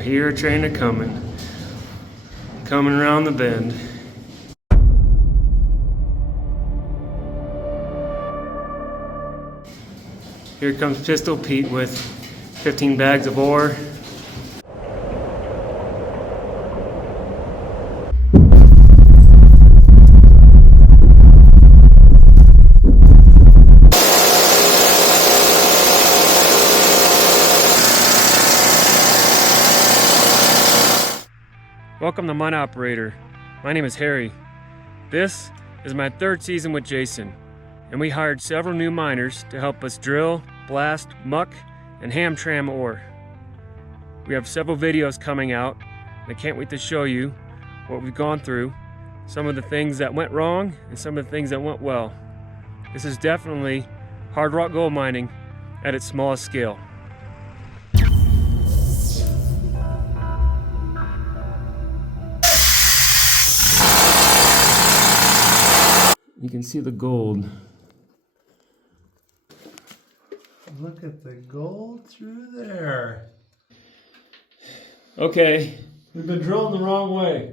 I hear a train coming around the bend. Here comes Pistol Pete with 15 bags of ore. Welcome to MineOperator. My name is Harry. This is my third season with Jason, and we hired several new miners to help us drill, blast, muck, and ham tram ore. We have several videos coming out, and I can't wait to show you what we've gone through, some of the things that went wrong, and some of the things that went well. This is definitely hard rock gold mining at its smallest scale. You can see the gold. Look at the gold through there. Okay, we've been drilling the wrong way.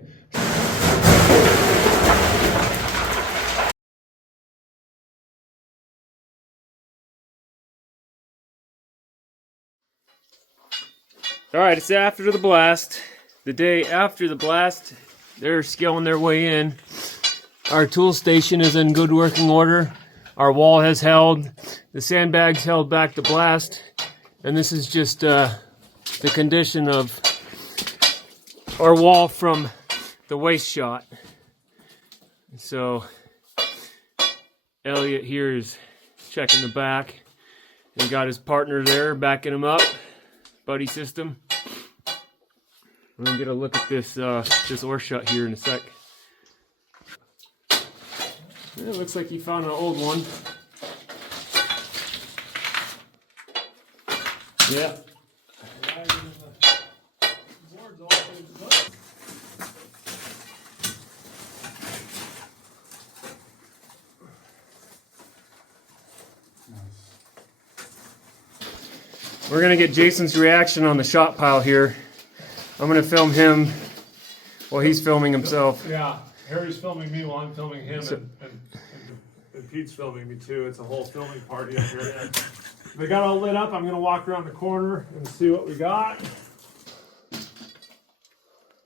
All right, it's after the blast. The day after the blast, they're scaling their way in. Our tool station is in good working order. Our wall has held. The sandbags held back the blast. And this is just the condition of our wall from the waste shot. So Elliot here is checking the back. He got his partner there backing him up. Buddy system. We're gonna get a look at this ore shut here in a sec. It looks like you found an old one. Yeah. We're gonna get Jason's reaction on the shot pile here. I'm gonna film him while he's filming himself. Yeah, Harry's filming me while I'm filming him, and Pete's filming me too. It's a whole filming party up here. They got all lit up. I'm gonna walk around the corner and see what we got.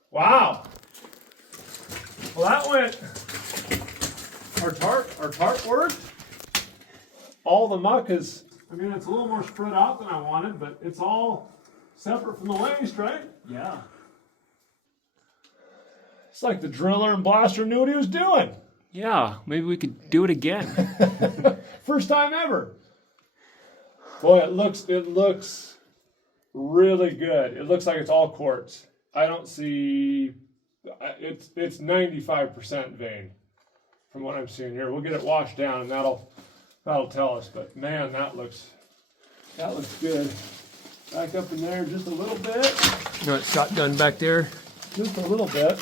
Wow. Well, that went. Our tarp worked. All the muck is. I mean, it's a little more spread out than I wanted, but it's all separate from the waste, right? Yeah. It's like the driller and blaster knew what he was doing. Yeah, maybe we could do it again. First time ever. Boy, it looks really good. It looks like it's all quartz. I don't see, it's 95% vein from what I'm seeing here. We'll get it washed down and that'll tell us. But man, that looks good. Back up in there just a little bit. You know, it's shotgun back there. Just a little bit.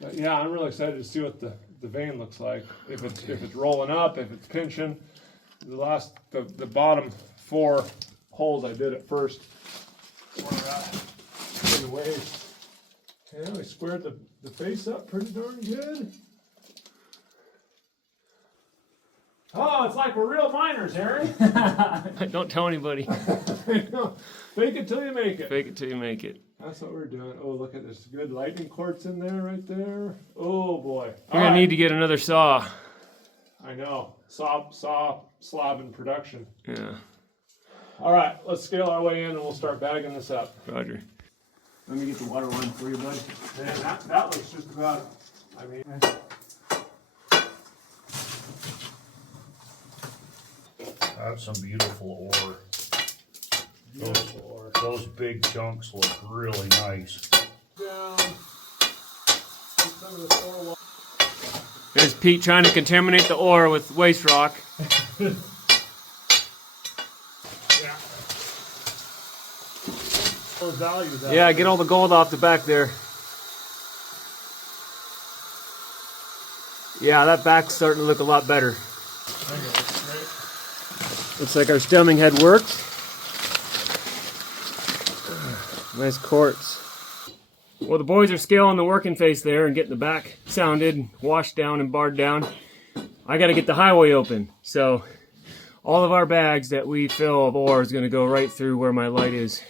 But yeah, I'm really excited to see what the vein looks like. If it's rolling up, if it's pinching. The bottom 4 holes I did at first were in the waste. And we squared the face up pretty darn good. Oh, it's like we're real miners, Harry. Don't tell anybody. Fake it till you make it. Fake it till you make it. That's what we're doing. Oh, look at this good lightning quartz in there, right there. Oh boy. We're gonna need to get another saw. I know. Saw slab in production. Yeah. All right, let's scale our way in and we'll start bagging this up. Roger. Let me get the water line for you, bud. Man, that looks just about, I mean. That's some beautiful ore. Those big chunks look really nice. There's Pete trying to contaminate the ore with waste rock. Yeah, get all the gold off the back there. Yeah, that back's starting to look a lot better. Looks like our stemming had worked. Nice quartz. Well, the boys are scaling the working face there and getting the back sounded, washed down and barred down. I got to get the highway open. So all of our bags that we fill of ore is going to go right through where my light is.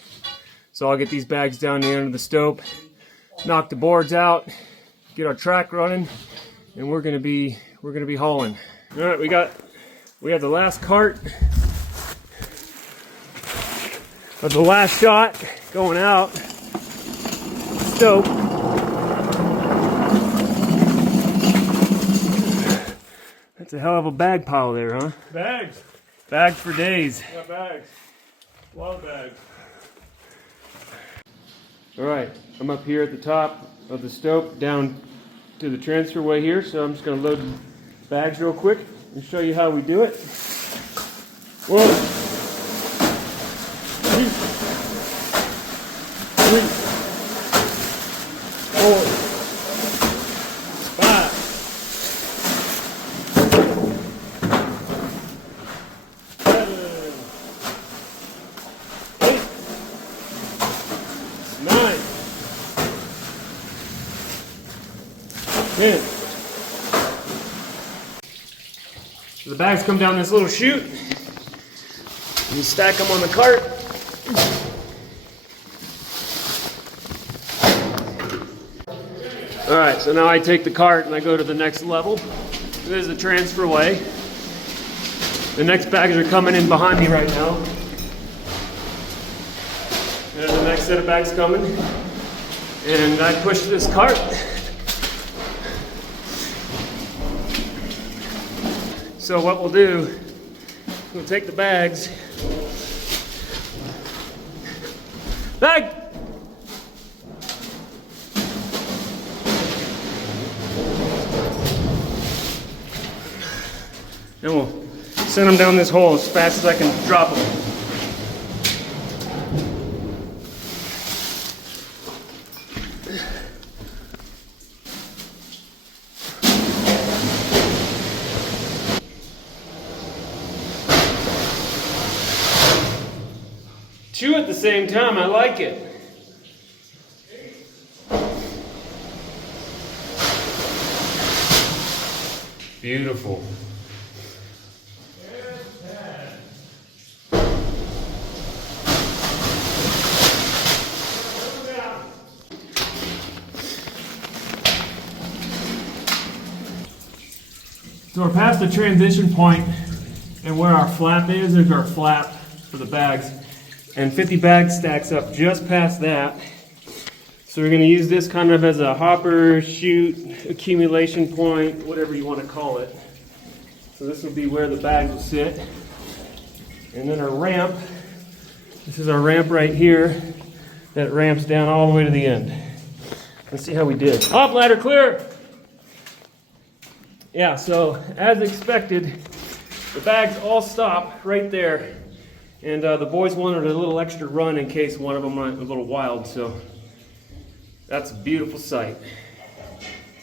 So I'll get these bags down the end of the stope, knock the boards out, get our track running, and we're going to be hauling. All right, we have the last cart of the last shot going out. Stope. That's a hell of a bag pile there, huh? Bags. Bags for days. Yeah, bags. A lot of bags. All right, I'm up here at the top of the stope down to the transferway here, so I'm just going to load bags real quick and show you how we do it. 1, 2, 3, 4, 5, 7, 8, 9, 10. So the bags come down this little chute. And you stack them on the cart. All right, so now I take the cart and I go to the next level. This is the transferway. The next bags are coming in behind me right now. There's the next set of bags coming. And I push this cart. So what we'll do, we'll take the bags. Bag! Then we'll send them down this hole as fast as I can drop them. Two at the same time, I like it. Beautiful. So we're past the transition point, and where our flap is, there's our flap for the bags. And 50 bags stacks up just past that. So we're going to use this kind of as a hopper, chute, accumulation point, whatever you want to call it. So this will be where the bags will sit. And then our ramp, this is our ramp right here that ramps down all the way to the end. Let's see how we did. Off, ladder clear! Yeah, so as expected, the bags all stop right there. And the boys wanted a little extra run in case one of them went a little wild, so that's a beautiful sight.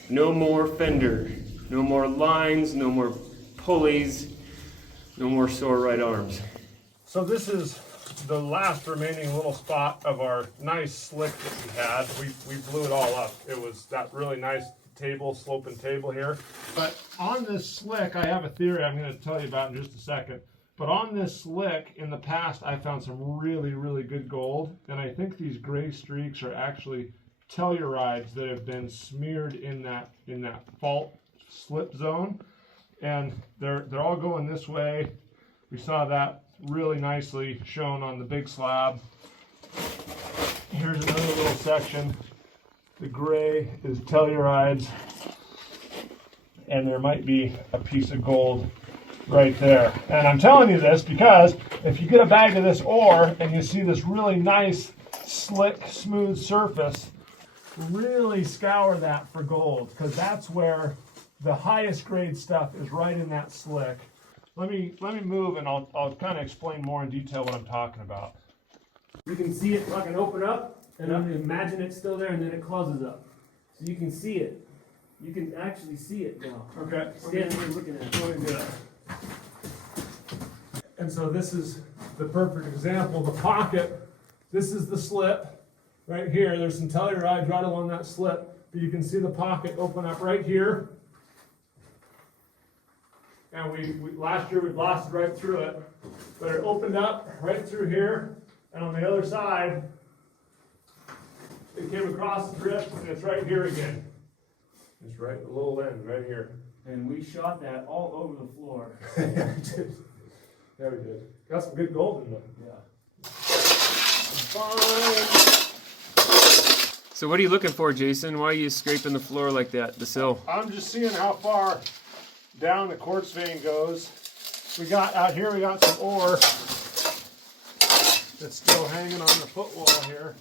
No more fender, no more lines, no more pulleys, no more sore right arms. So this is the last remaining little spot of our nice slick that we had. We blew it all up. It was that really nice table, sloping table here. But on this slick, I have a theory I'm going to tell you about in just a second. But on this slick, in the past, I found some really, really good gold. And I think these gray streaks are actually tellurides that have been smeared in that fault slip zone. And they're all going this way. We saw that really nicely shown on the big slab. Here's another little section. The gray is tellurides. And there might be a piece of gold right there. And I'm telling you this because if you get a bag of this ore and you see this really nice, slick, smooth surface, really scour that for gold, because that's where the highest grade stuff is, right in that slick. Let me move and I'll kind of explain more in detail what I'm talking about. You can see it fucking open up, and imagine it's still there, and then it closes up. So you can see it. You can actually see it now. Okay. Stand here looking at it. Really good. And so this is the perfect example. The pocket, this is the slip, right here. There's some tellurides right along that slip. But you can see the pocket open up right here. And we last year we blasted right through it. But it opened up right through here. And on the other side, it came across the drip, and it's right here again. It's right, the little end right here. And we shot that all over the floor. Yeah, we did. Yeah, we did. Got some good gold in them. Yeah. Fine. So what are you looking for, Jason? Why are you scraping the floor like that, the sill? I'm just seeing how far down the quartz vein goes. We got out here, we got some ore that's still hanging on the footwall here.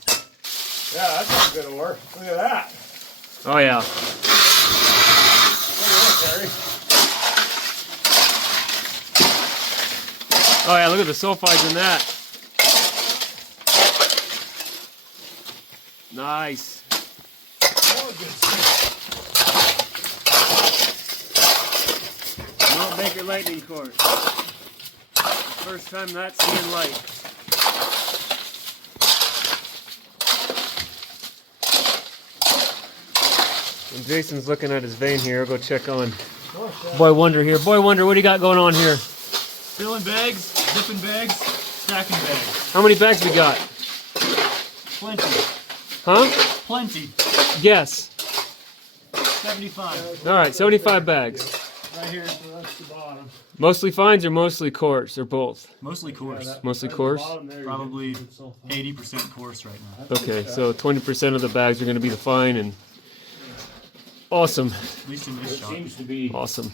Yeah, that's some good ore. Look at that. Oh yeah. Look at that, Terry. Oh yeah, look at the sulfides in that. Nice. More good stuff. Mount Baker lightning quartz. First time that's seeing light. And Jason's looking at his vein here. I'll go check on Boy Wonder here. Boy Wonder, what do you got going on here? Filling bags, dipping bags, stacking bags. How many bags we got? Plenty. Huh? Plenty. Yes. 75. All right, 75 bags. Right here. So that's the bottom. Mostly fines or mostly coarse or both? Mostly coarse. Mostly coarse? Probably 80% coarse right now. Okay, so 20% of the bags are going to be the fine and awesome. At least in this shot. Seems to be Awesome.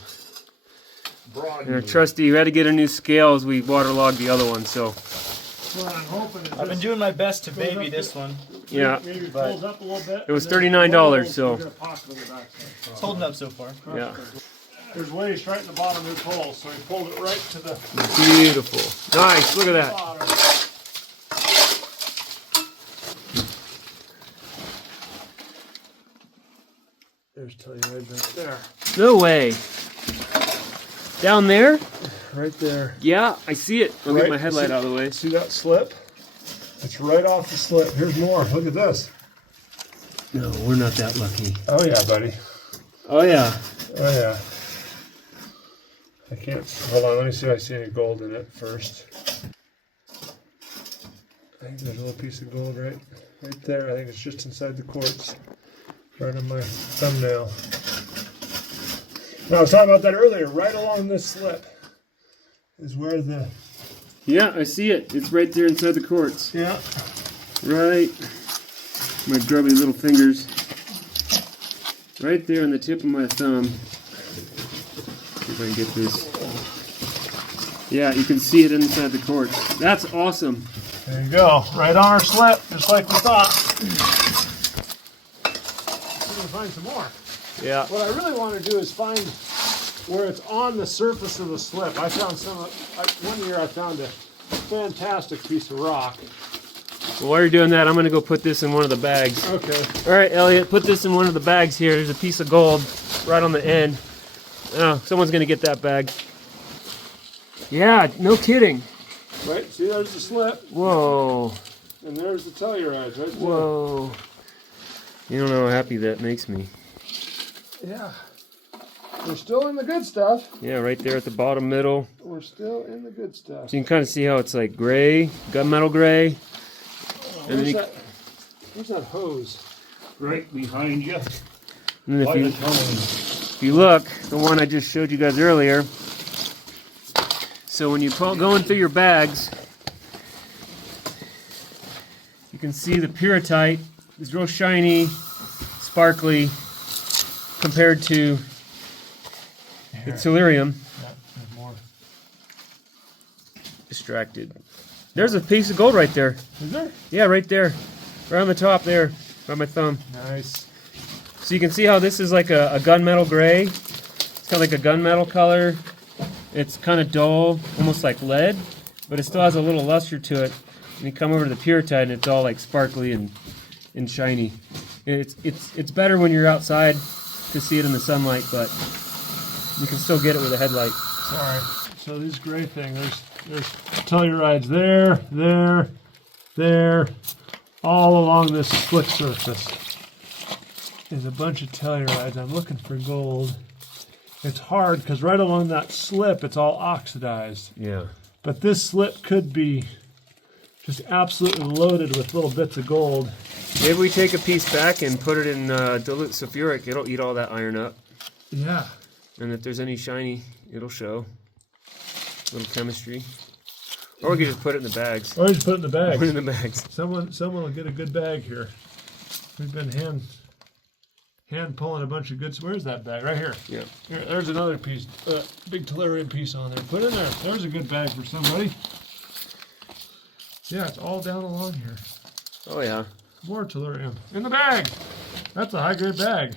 broad. And our trusty, we had to get a new scale as we waterlogged the other one, so What I'm hoping is I've been doing my best to baby this one. yeah. maybe folds up a little bit. It was and then $39, so we'll get a pocket on the backside. It's holding up so far. yeah. There's waste right in the bottom of his hole, so he pulled it right to the Beautiful. Nice, look at that. bottom. There's tellurides right there. No way. Down there? Right there. Yeah, I see it. I'll get Right, my headlight see- out of the way. See that slip? It's right off the slip. Here's more. Look at this. No, we're not that lucky. Oh yeah, buddy. Oh yeah. Oh yeah. I can't. Hold on. Let me see if I see any gold in it first. I think there's a little piece of gold right there. I think it's just inside the quartz, right on my thumbnail. Now, I was talking about that earlier. Right along this slip is where the Yeah, I see it. It's right there inside the quartz. yeah. Right. My grubby little fingers. Right there on the tip of my thumb. See if I can get this. Yeah, you can see it inside the quartz. That's awesome. There you go. Right on our slip, just like we thought. We're gonna find some more. Yeah. What I really want to do is find where it's on the surface of the slip. I found one year I found a fantastic piece of rock. Well, while you're doing that, I'm going to go put this in one of the bags. Okay. All right, Elliot, put this in one of the bags here. There's a piece of gold right on the end. Oh, someone's going to get that bag. Yeah, no kidding. Right, see there's the slip, Whoa. and there's the tellurides right there. Whoa. You don't know how happy that makes me. Yeah. We're still in the good stuff. Yeah, right there at the bottom middle. We're still in the good stuff. So you can kind of see how it's like gray, gunmetal gray. And then Where's that hose? right behind you. And then By the if tone. you look, the one I just showed you guys earlier. So when you're going through your bags, you can see the pyrrhotite is real shiny, sparkly, compared to the tellurium. Yeah, there's more. Distracted. There's a piece of gold right there. Is there? Yeah, right there. Right on the top there, by my thumb. Nice. So you can see how this is like a gunmetal gray. It's kind of like a gunmetal color. It's kind of dull, almost like lead, but it still has a little luster to it. And you come over to the pyrrhotite and it's all like sparkly and shiny. It's better when you're outside to see it in the sunlight, but you can still get it with a headlight. Sorry. So this gray thing, there's tellurides there, all along this slick surface is a bunch of tellurides. I'm looking for gold. It's hard because right along that slip, it's all oxidized. Yeah. But this slip could be just absolutely loaded with little bits of gold. Maybe we take a piece back and put it in dilute sulfuric. It'll eat all that iron up. Yeah. And if there's any shiny, it'll show. Little chemistry. Or we could just put it in the bags. Or just put it in the bag. Put it in the bags. Someone will get a good bag here. We've been hand pulling a bunch of goods. Where's that bag? Right here. Yeah. Here, there's another piece, big tellurium piece on there. Put it in there. There's a good bag for somebody. Yeah, it's all down along here. Oh yeah. More tellurium in the bag. That's a high grade bag.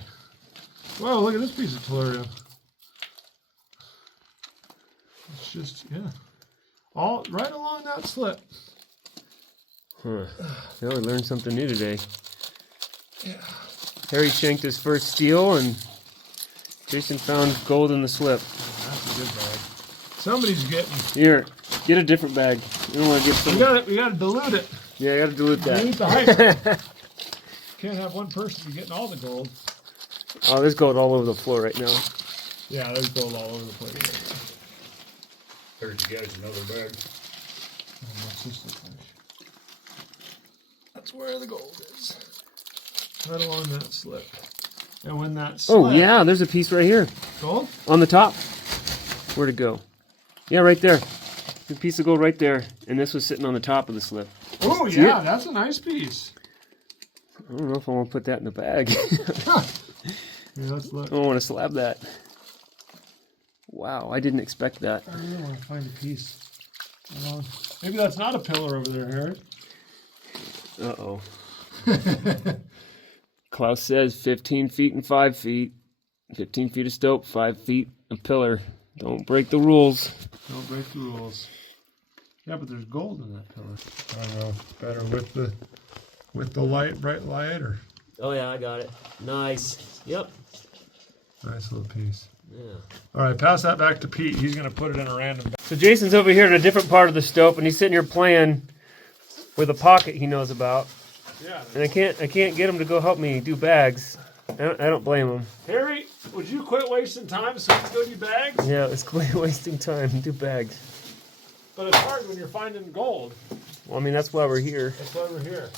Whoa, look at this piece of tellurium. It's just, yeah. All right along that slip. Huh. Yeah, we learned something new today. Yeah. Harry shanked his first steel and Jason found gold in the slip. That's a good bag. Somebody's getting. Here, get a different bag. You don't want to get some. We gotta dilute it. Yeah, you got to dilute Dilute that. the hype. Can't have one person be getting all the gold. Oh, there's gold all over the floor right now. Yeah, there's gold all over the place. Heard you guys another bag. What's this look like? That's where the gold is. Right along that slip. And when that slip. Oh yeah, there's a piece right here Gold? on the top. Where'd it go? Yeah, right there. A piece of gold right there, and this was sitting on the top of the slip. Oh See yeah, it? that's a nice piece. I don't know if I want to put that in the bag. Yeah, let's look. I don't want to slab that. Wow, I didn't expect that. I really want to find a piece. Maybe that's not a pillar over there, Harry. Uh-oh. Klaus says 15 feet and 5 feet. 15 feet of stope, 5 feet of pillar. Don't break the rules. Don't break the rules. Yeah, but there's gold in that pillar. I don't know. Better with the light, bright light, or Oh yeah, I got it. Nice. Yep. nice little piece. Yeah. All right, pass that back to Pete. He's going to put it in a random bag. So Jason's over here in a different part of the stope, and he's sitting here playing with a pocket he knows about. Yeah. And I can't get him to go help me do bags. I don't blame him. Harry, would you quit wasting time so we can go do bags? Yeah, it's wasting time. Do bags. But it's hard when you're finding gold. Well, I mean, that's why we're here. That's why we're here.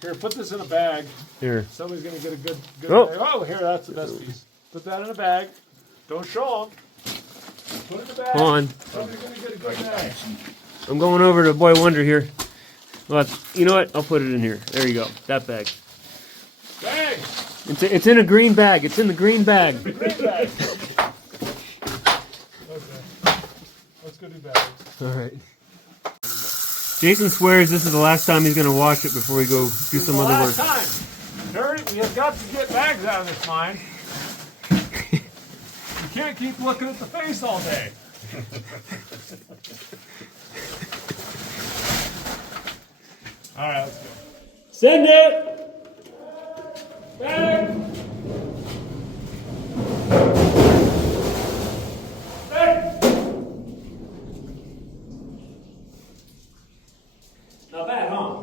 Here, put this in a bag. Here. Somebody's going to get a good Oh. bag. Oh, here, that's the best piece. Put that in a bag. Don't show them. Put it in a bag. Hold on. Somebody's going to get a good bag. I'm going over to Boy Wonder here. Well, you know what? I'll put it in here. There you go. That bag. Bag! It's in a green bag. It's in the green bag. Green bag. Okay. Let's go do bags. All right. Jason swears this is the last time he's going to wash it before we go do some other work. Last time. Harry, we have got to get bags out of this mine. You can't keep looking at the face all day. All right, let's go. Send it! Bag! Bag! Not bad, huh?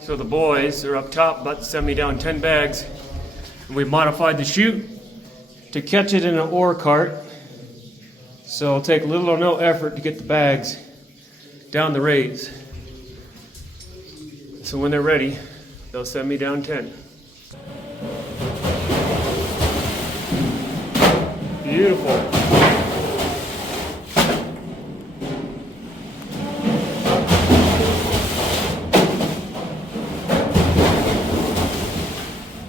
So the boys are up top, about to send me down 10 bags. And we modified the chute to catch it in an ore cart. So it'll take little or no effort to get the bags down the raise. So when they're ready, they'll send me down 10. Beautiful.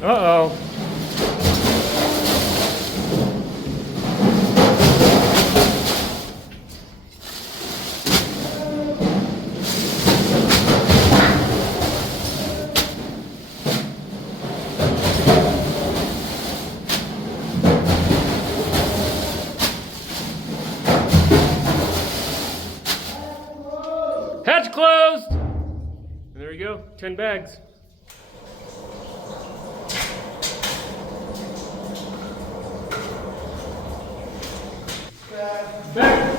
Uh-oh. Hatch closed! And there you go, 10 bags. Back.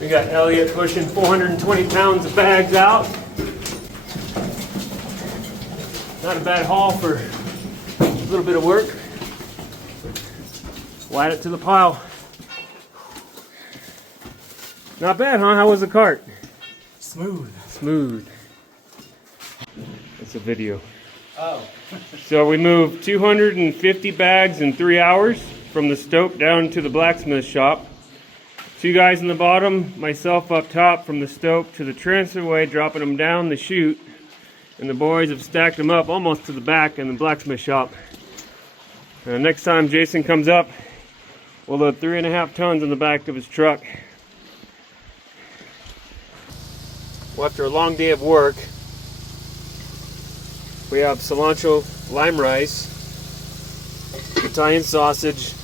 We got Elliot pushing 420 pounds of bags out. Not a bad haul for a little bit of work. Add it to the pile. Not bad, huh? How was the cart? Smooth. Smooth. That's a video. Oh. So we moved 250 bags in 3 hours from the stope down to the blacksmith shop. 2 guys in the bottom, myself up top from the stope to the transferway, dropping them down the chute. And the boys have stacked them up almost to the back in the blacksmith shop. Next time Jason comes up, we'll load 3.5 tons in the back of his truck. Well, after a long day of work, we have cilantro lime rice, Italian sausage,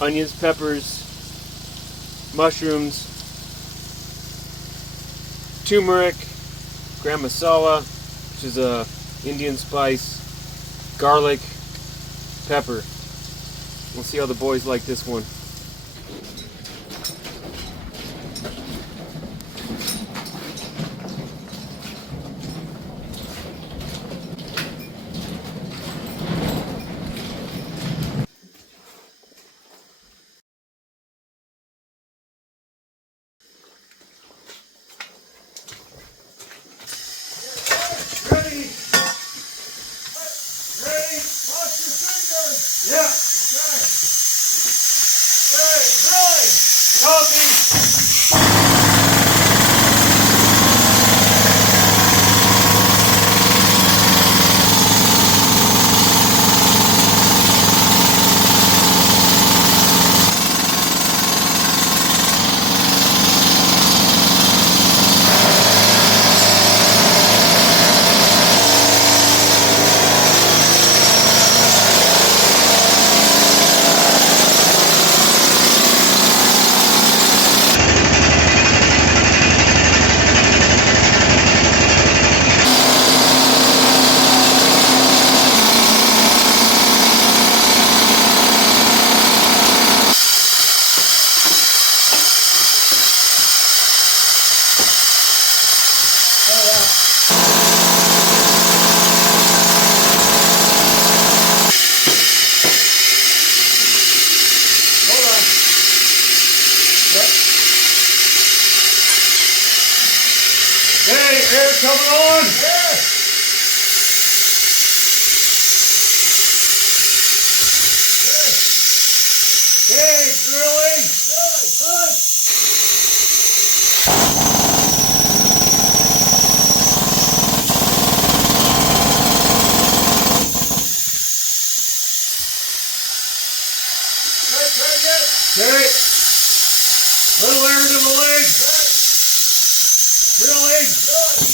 onions, peppers, mushrooms, turmeric, garam masala, which is a Indian spice, garlic, pepper. We'll see how the boys like this one. Coming on! Yeah. Hey, drilling! Good. Okay. Little air to the legs. Drilling. Good.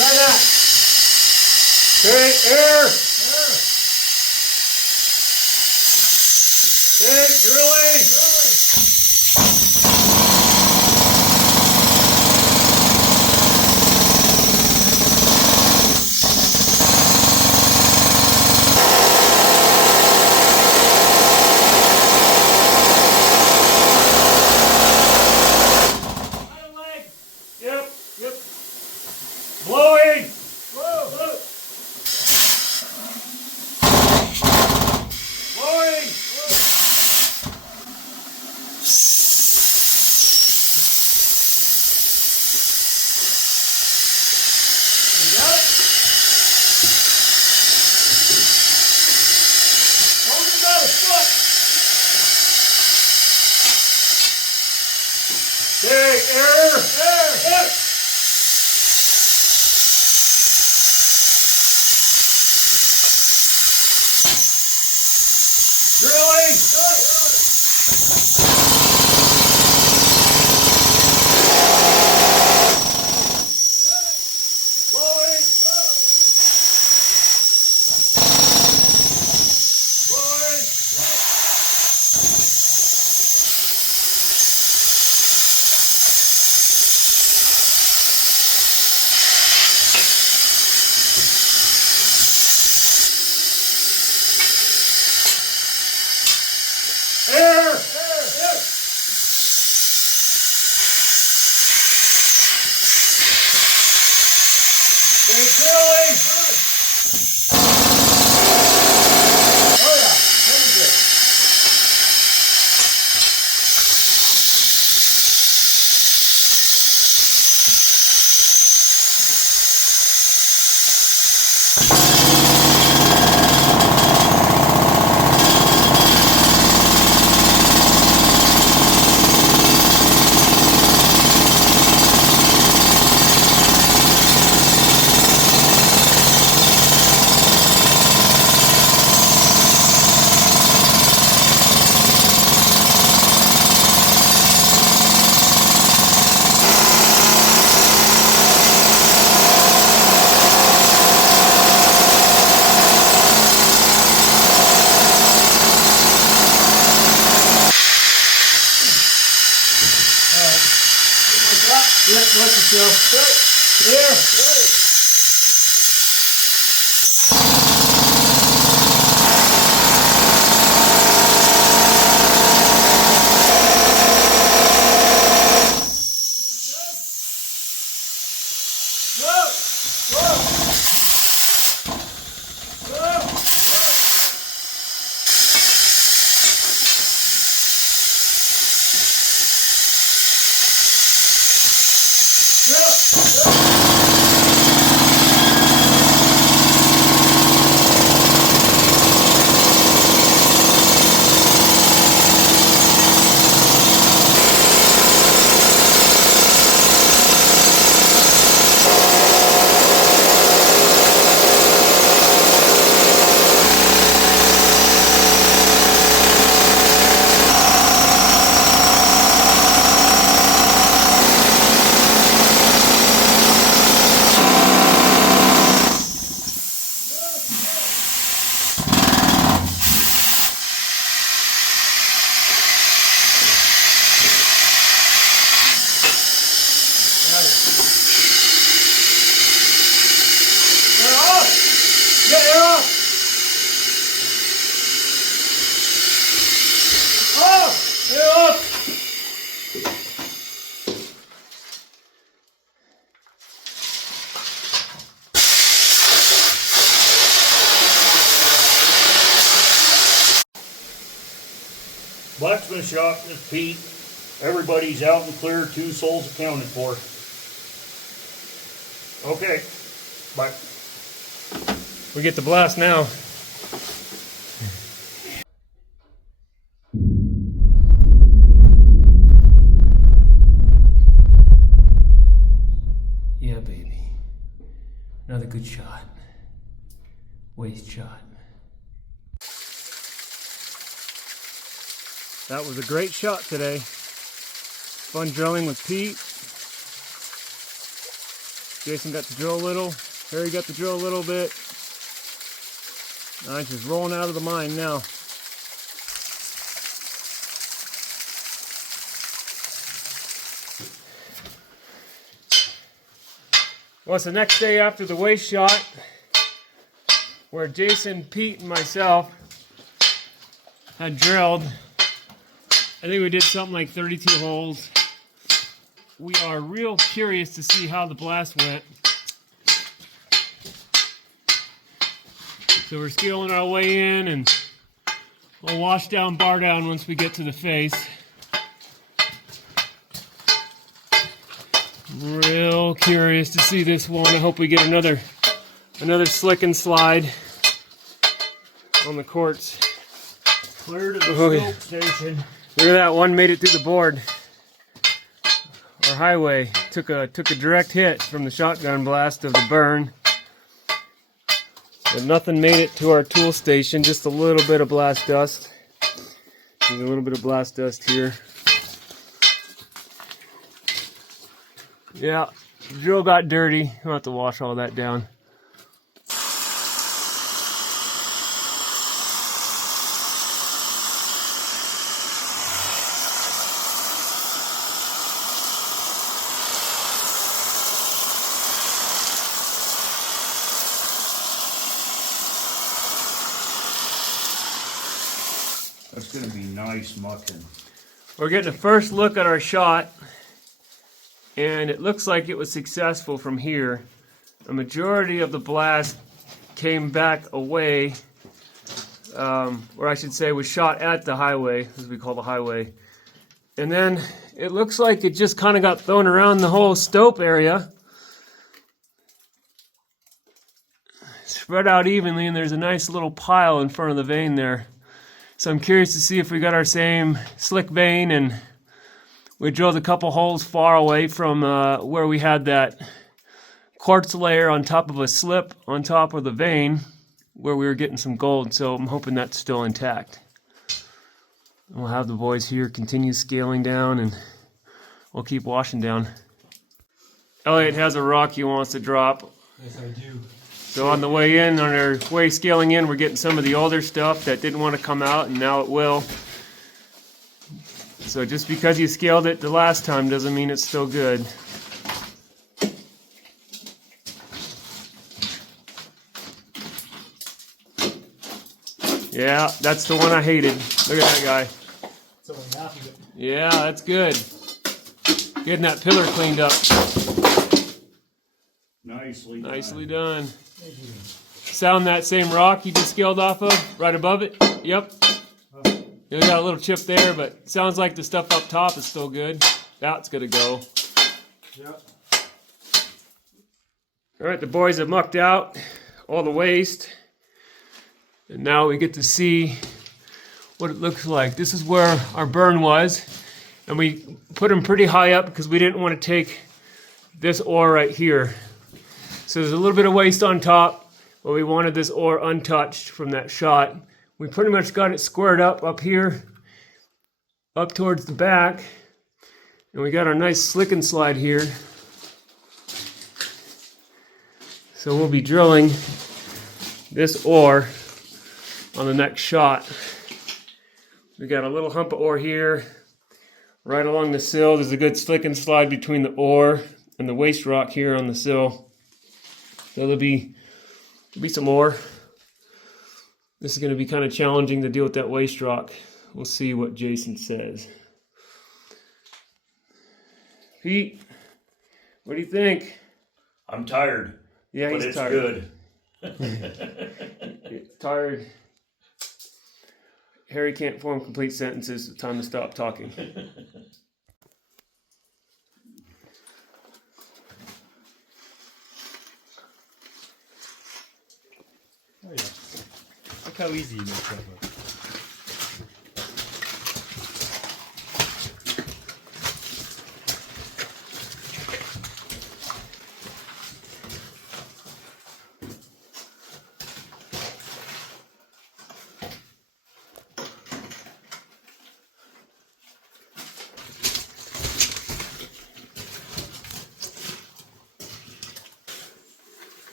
Try that. Okay, air. Okay, drilling. Yep. Blowing. Blowing. You got it? Hold it about a foot. Okay, air. Drilling. Blowing. Blowing. Air. Okay, drilling. Oh yeah, very good. Yep, watch yourself. There. Blacksmith shop is Pete. Everybody's out and clear. 2 souls accounted for. Okay. Bye. We get the blast now. Yeah, baby. Another good shot. Waste shot. That was a great shot today. Fun drilling with Pete. Jason got to drill a little. Harry got to drill a little bit. Nice, just rolling out of the mine now. Well, it's the next day after the waste shot, where Jason, Pete, and myself had drilled. I think we did something like 32 holes. We are real curious to see how the blast went. So we're scaling our way in, and we'll wash down, bar down once we get to the face. Real curious to see this one. I hope we get another slick and slide on the quartz. Clear to the stope station. Look at that one, made it through the board. Our highway took a direct hit from the shotgun blast of the burn. But nothing made it to our tool station, just a little bit of blast dust. There's a little bit of blast dust here. Yeah, the drill got dirty. I'll have to wash all that down. That's going to be nice mucking. We're getting a first look at our shot, and it looks like it was successful from here. A majority of the blast came back away, or I should say was shot at the highway, as we call the highway. And then it looks like it just kind of got thrown around the whole stope area. Spread out evenly, and there's a nice little pile in front of the vein there. So I'm curious to see if we got our same slick vein, and we drilled a couple holes far away from where we had that quartz layer on top of a slip on top of the vein where we were getting some gold. So I'm hoping that's still intact. We'll have the boys here continue scaling down, and we'll keep washing down. Elliot has a rock he wants to drop. Yes, I do. So on the way in, on our way scaling in, we're getting some of the older stuff that didn't want to come out, and now it will. So just because you scaled it the last time doesn't mean it's still good. Yeah, that's the one I hated. Look at that guy. It's only half of it. Yeah, that's good. Getting that pillar cleaned up. Nicely done. Sound that same rock you just scaled off of, right above it? Yep. You got a little chip there, but sounds like the stuff up top is still good. That's gonna go. Yep. All right, the boys have mucked out all the waste, and now we get to see what it looks like. This is where our burn was, and we put them pretty high up because we didn't want to take this ore right here. So there's a little bit of waste on top, but we wanted this ore untouched from that shot. We pretty much got it squared up here, up towards the back, and we got our nice slick and slide here. So we'll be drilling this ore on the next shot. We got a little hump of ore here, right along the sill. There's a good slick and slide between the ore and the waste rock here on the sill. So there'll be some more. This is going to be kind of challenging to deal with that waste rock. We'll see what Jason says. Pete, what do you think? I'm tired. Yeah, but he's it's tired. Good. Tired. Harry can't form complete sentences. It's time to stop talking. Oh yeah. Look how easy you make that look.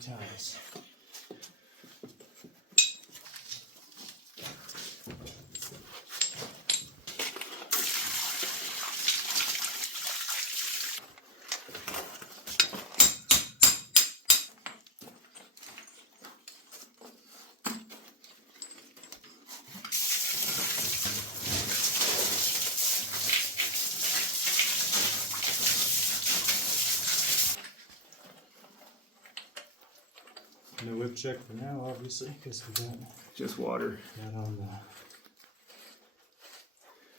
ties. No whip check for now, obviously, because we got Just water. that on the.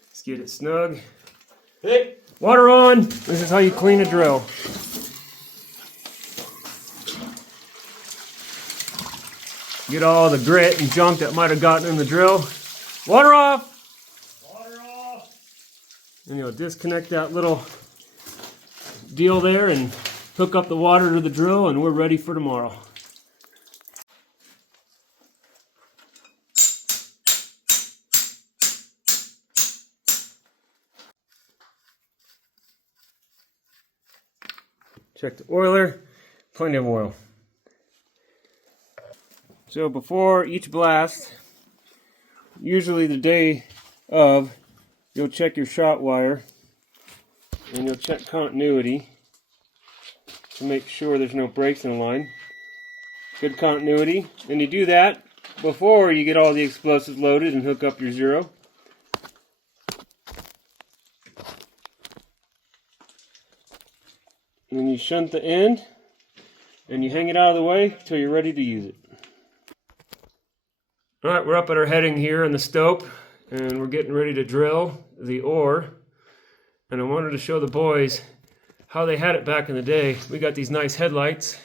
Let's get it snug. Hey! Water on! This is how you clean a drill. Get all the grit and junk that might have gotten in the drill. Water off! Water off! And you'll disconnect that little deal there and hook up the water to the drill, and we're ready for tomorrow. Check the oiler, plenty of oil. So before each blast, usually the day of, you'll check your shot wire and you'll check continuity to make sure there's no breaks in the line. Good continuity. And you do that before you get all the explosives loaded and hook up your zero. And then you shunt the end and you hang it out of the way until you're ready to use it. Alright, we're up at our heading here in the stope and we're getting ready to drill the ore. And I wanted to show the boys how they had it back in the day. We got these nice headlights.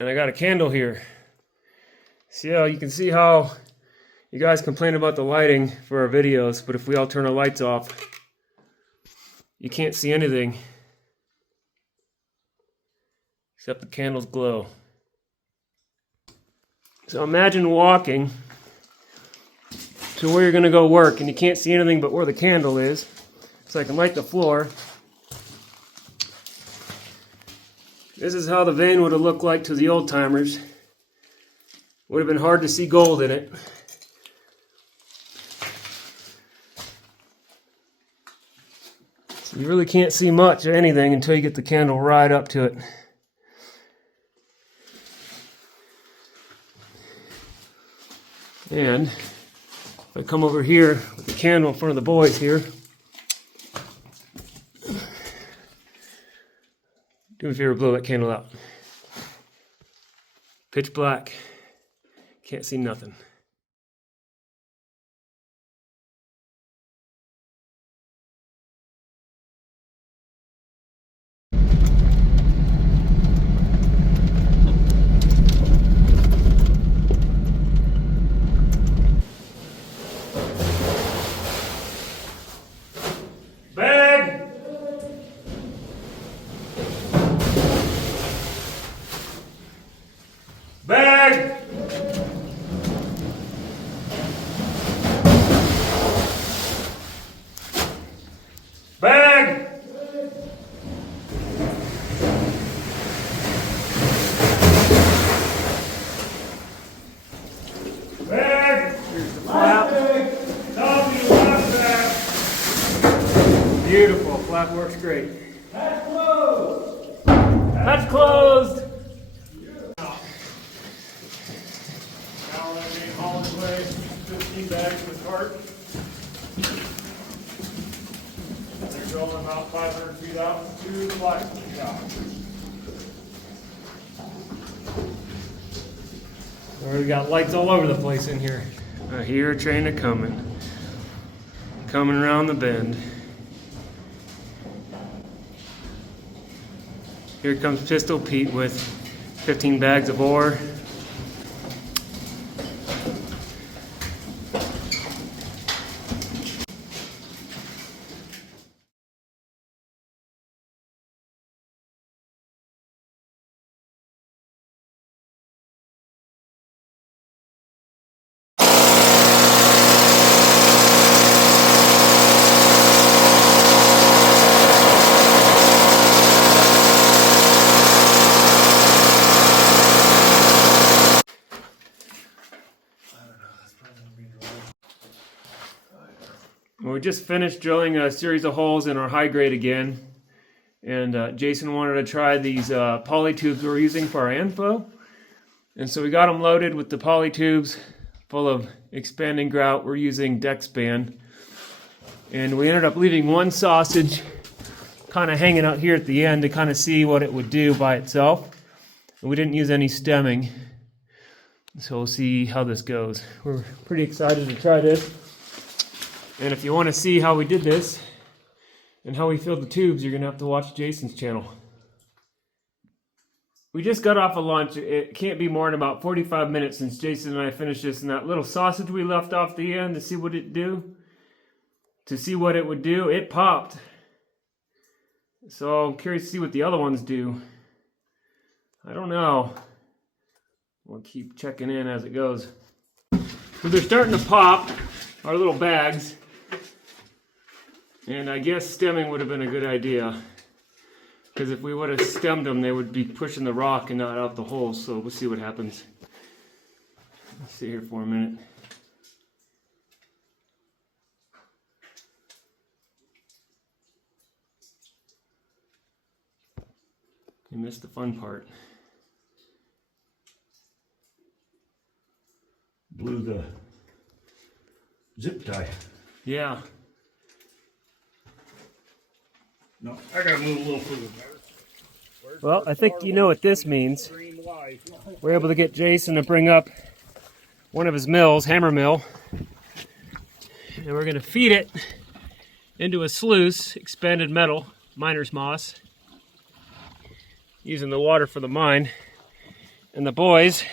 And I got a candle here. See how you can see how you guys complain about the lighting for our videos, but if we all turn our lights off, you can't see anything except the candles glow. So imagine walking to where you're going to go work and you can't see anything but where the candle is. So I can light the floor. This is how the vein would have looked like to the old timers. Would have been hard to see gold in it. You really can't see much of anything until you get the candle right up to it. And if I come over here with the candle in front of the boys here, do me a favor, blow that candle out. Pitch black. Can't see nothing. Bag! Bag! Here's the flap. Beautiful. Flap works great. That's closed. That's closed. Now we're going to haul this way, 15 bags in the cart. They're going about 500 feet out to the blacksmith shop. We got lights all over the place in here. I hear a train coming around the bend. Here comes Pistol Pete with 15 bags of ore. We just finished drilling a series of holes in our high grade again. And Jason wanted to try these poly tubes we're using for our inflow. And so we got them loaded with the poly tubes full of expanding grout. We're using Dexpan. And we ended up leaving one sausage kind of hanging out here at the end to kind of see what it would do by itself. And we didn't use any stemming. So we'll see how this goes. We're pretty excited to try this. And if you want to see how we did this and how we filled the tubes, you're going to have to watch Jason's channel. We just got off of lunch. It can't be more than about 45 minutes since Jason and I finished this. And that little sausage we left off the end to see what it do. To see what it would do, it popped. So I'm curious to see what the other ones do. I don't know. We'll keep checking in as it goes. So they're starting to pop, our little bags. And I guess stemming would have been a good idea. Because if we would have stemmed them, they would be pushing the rock and not out the hole. So we'll see what happens. Let's sit here for a minute. You missed the fun part. Blew the zip tie. Yeah. No, I gotta move a little further. Well, I think you know what this means. We're able to get Jason to bring up one of his mills, hammer mill, and we're going to feed it into a sluice, expanded metal, miner's moss, using the water for the mine. And the boys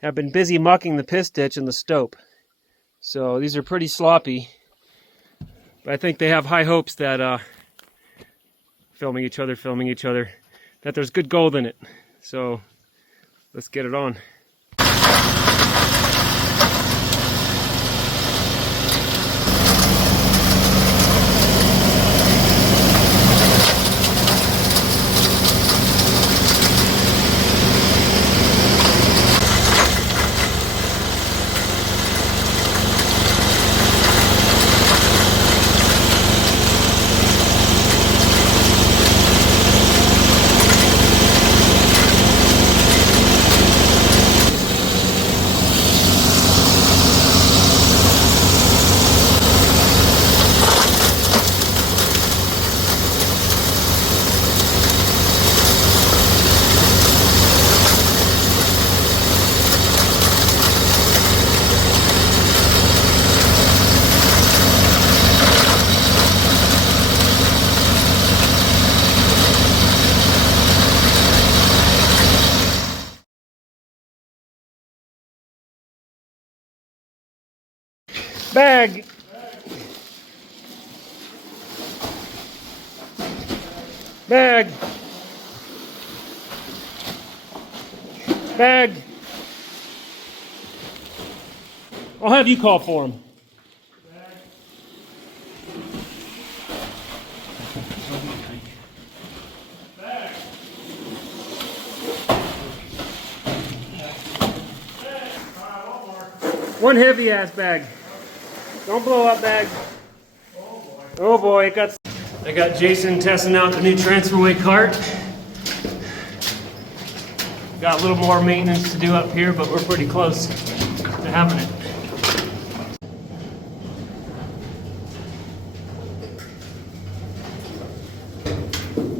have been busy mucking the piss ditch and the stope. So these are pretty sloppy, but I think they have high hopes that filming each other, that there's good gold in it. So let's get it on. Bag. Bag. Bag. I'll have you call for him. Bag. One heavy ass bag. Don't blow up, bag. Oh boy, it got. I got Jason testing out the new transferway cart. Got a little more maintenance to do up here, but we're pretty close to having it.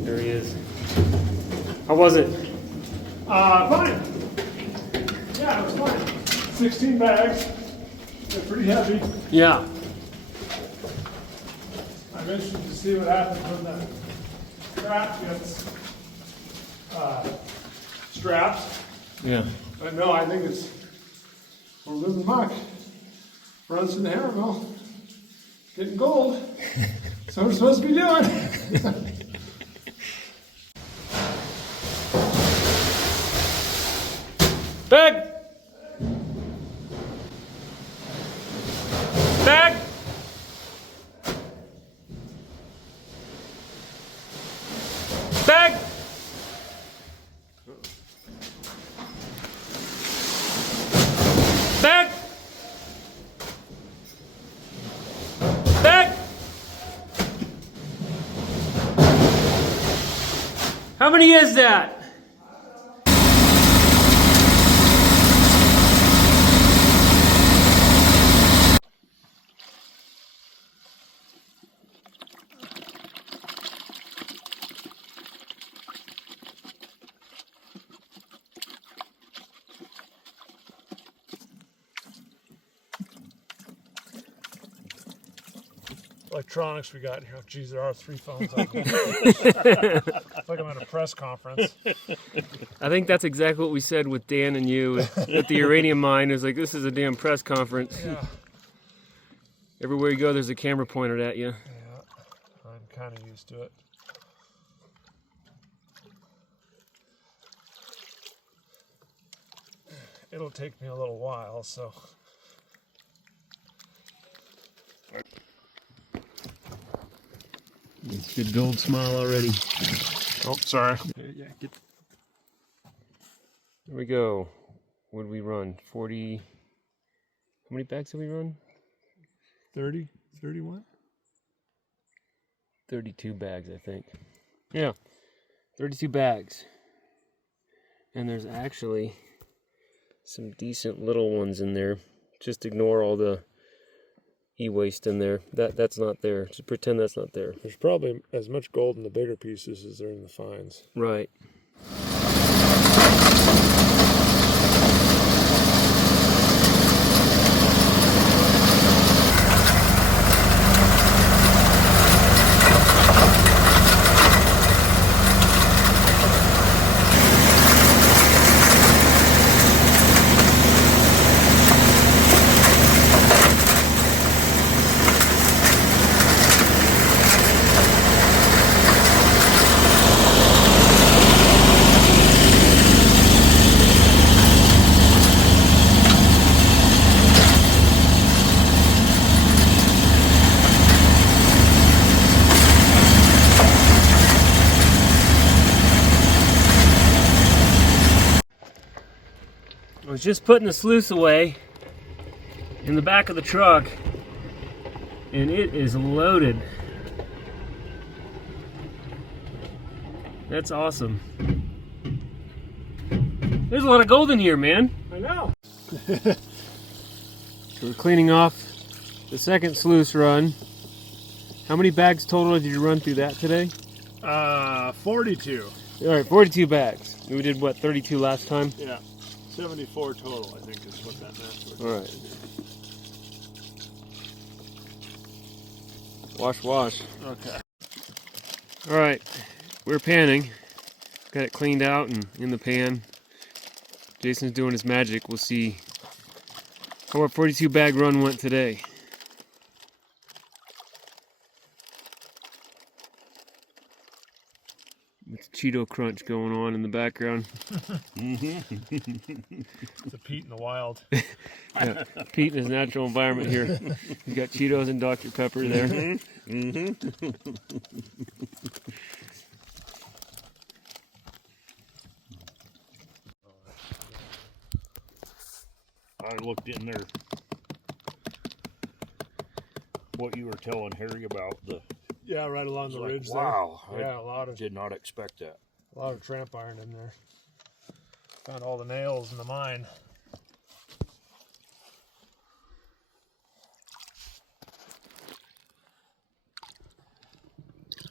There he is. How was it? Fine. Yeah, it was fine. 16 bags. They're pretty heavy. Yeah. I'm interested to see what happens when the strap gets strapped. Yeah. But no, I think we're losing muck. Runs through the hammer mill. Getting gold. That's what we're supposed to be doing. Bag! Bag! Bag! Bag! Bag! How many is that? Electronics we got here. Oh, geez, there are 3 phones out there. It's like I'm at a press conference. I think that's exactly what we said with Dan and you at the uranium mine. It was like, this is a damn press conference. Yeah. Everywhere you go, there's a camera pointed at you. Yeah, I'm kind of used to it. It'll take me a little while, so. It's a good gold smile already. Oh, sorry. Yeah, there we go. What did we run? 40. How many bags did we run? 30, 31? 32 bags, I think. Yeah, 32 bags. And there's actually some decent little ones in there. Just ignore all the e-waste in there. That's not there. Just pretend that's not there. There's probably as much gold in the bigger pieces as there in the fines. Right. I was just putting the sluice away in the back of the truck, and it is loaded. That's awesome. There's a lot of gold in here, man. I know. So we're cleaning off the second sluice run. How many bags total did you run through that today? 42. All right, 42 bags. We did what, 32 last time? Yeah. 74 total, I think, is what that math was. All right. Wash, wash. Okay. All right, we're panning. Got it cleaned out and in the pan. Jason's doing his magic. We'll see how our 42 bag run went today. With Cheeto crunch going on in the background. It's a Pete in the wild. Yeah, Pete in his natural environment here. He's got Cheetos and Dr. Pepper there. I looked in there, what you were telling Harry about the. Yeah, right along the ridge wow, there. Yeah, I did not expect that. A lot of tramp iron in there. Found all the nails in the mine.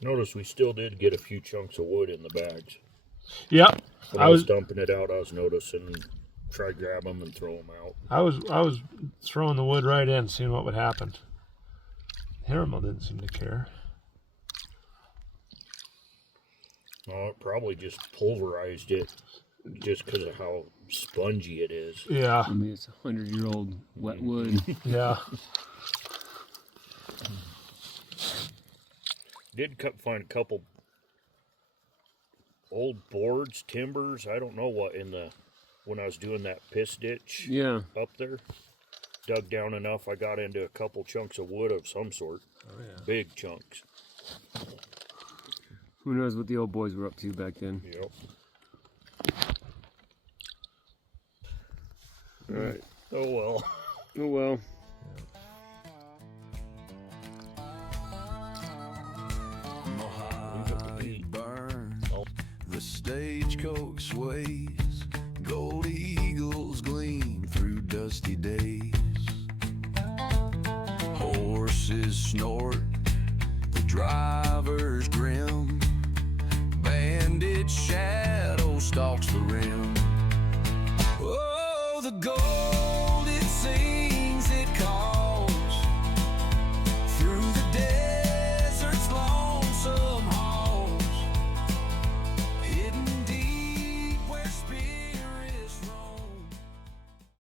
Notice we still did get a few chunks of wood in the bags. Yep. When I was dumping it out, I was noticing, try grab them and throw them out. I was throwing the wood right in, seeing what would happen. Harimal didn't seem to care. Oh, it probably just pulverized it just because of how spongy it is. Yeah. I mean, it's 100-year-old wet wood. Yeah. Did find a couple old boards, timbers, I don't know what, when I was doing that piss ditch up there. Dug down enough, I got into a couple chunks of wood of some sort. Oh, yeah. Big chunks. Who knows what the old boys were up to back then. Yep. All right. Oh well. Oh well. The snort, the driver's grim. Bandit shadow stalks the rim.